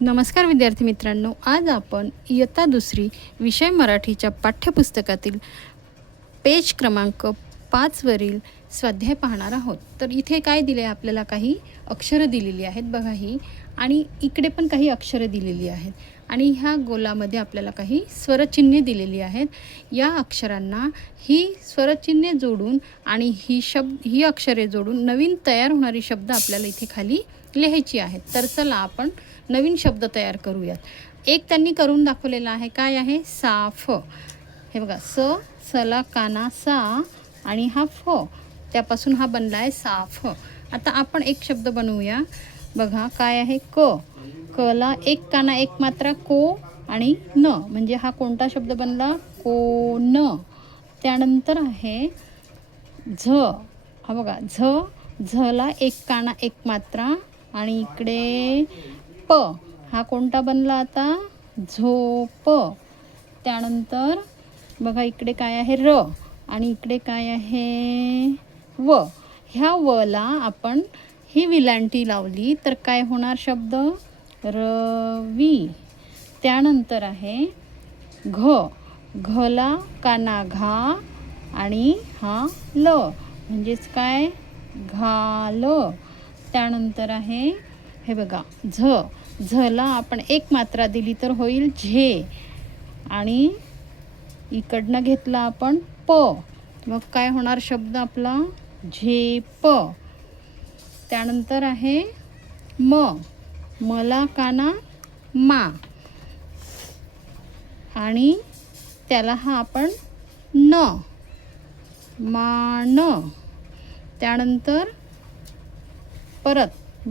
नमस्कार विद्यार्थी मित्रांनो, आज आपण इयत्ता दुसरी विषय मराठीच्या पाठ्यपुस्तकातील पेज क्रमांक 5 वरील स्वाध्याय पाहणार आहोत। तर इथे काय दिले आहे आपल्याला, काही अक्षरं दिलेली आहेत बघा ही, आणि इकडे पण काही अक्षरं दिलेली आहेत, आणि ह्या गोलामध्ये आपल्याला काही स्वरचिन्हे दिलेली आहेत। या अक्षरांना ही स्वरचिन्हे जोडून आणि ही अक्षरे जोडून नवीन तयार होणारी शब्द आपल्याला इथे खाली लिहायची आहेत। तर चला आपण नवीन शब्द तयार करूयात। एक त्यांनी करून दाखवलेला आहे, काय आहे, साफ। हे बघा, सला काना सा आणि हा फ, त्यापासून हा बनला आहे साफ। आता आपण एक शब्द बनवूया बघा, काय आहे, कला एक काना एक मात्रा को आणि न, म्हणजे हा कोणता शब्द बनला, कोन। त्यानंतर आहे झ, हा बघा, झला एक काना एक मात्रा आणि इकडे प, हा कोणता बनला आता, झोप। त्यानंतर बघा इकडे काय आहे, र, आणि इकडे काय आहे, व। ह्या वला आपण ही विलांटी लावली तर काय होणार शब्द, रवी। त्यानंतर आहे घला काना घा आणि हा ल, म्हणजेच काय, घाल। त्यानंतर आहे, हे बघा, झला आपण एक मात्रा दिली तर होईल झे, आणि इकडनं घेतला आपण प, मग काय होणार शब्द आपला, झेप। त्यानंतर आहे मला काना मा, आणि त्याला हा आपण न, मान। त्यानंतर परत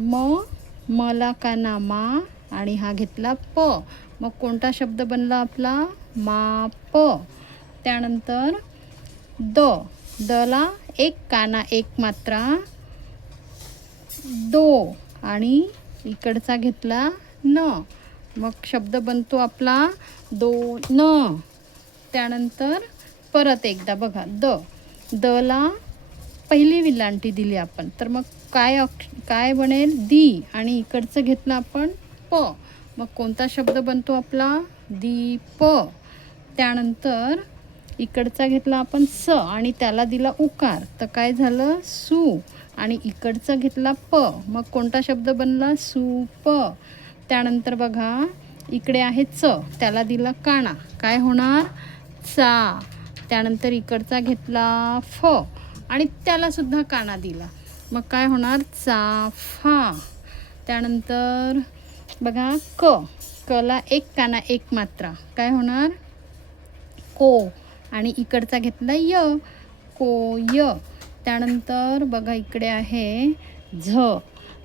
मला काना मा आणि हा घेतला प, मग कोणता शब्द बनला आपला, माप। त्यानंतर दला एक काना एक मात्रा दो, आणि इकडचा घेतला न, मग शब्द बनतो आपला दोन। त्यानंतर परत एकदा बघा, दला पहिली विलांटी दिली आपण, तर मग काय बनेल, दी, आणि इकडचं घेतलं आपण प, मग कोणता शब्द बनतो आपला, दीप। त्यानंतर इकडचा घेतला आपण स आणि त्याला दिला उकार, तर काय झालं, सू, आणि इकडचा घेतला प, मग कोणता शब्द बनला, सूप। त्यानंतर बघा इकडे आहे च, त्याला दिला काना, काय होणार, चा। त्यानंतर इकडचा घेतला फ आणि त्याला सुद्धा काना दिला, मग काय होणार, चाफा। त्यानंतर बघा कला एक काना एक मात्रा, काय होणार, को, आणि इकडचा घेतला कोय। त्यानंतर बघा इकडे आहे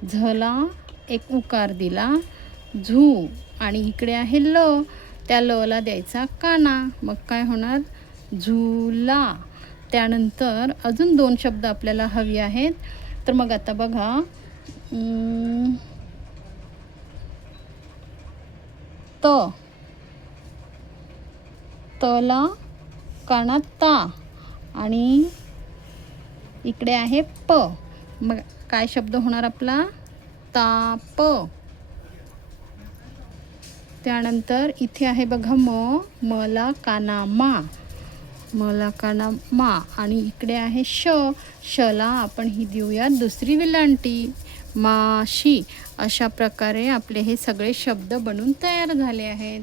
झला एक उकार दिला, झू, आणि इकडे आहे ल, त्या लला द्यायचा काना, मग काय होणार, झुला। त्यानंतर अजून दोन शब्द आपल्याला हवी आहेत, तर मग आता बघा, तला काना ता आणि इकडे आहे प, मग काय शब्द होणार आपला, ताप। त्यानंतर इथे आहे बघा मला काना मा, आणि इकडे आहे शला आपण ही देऊया दुसरी विलांटी, माशी। अशा प्रकारे आपले हे सगळे शब्द बनून तयार झाले आहेत।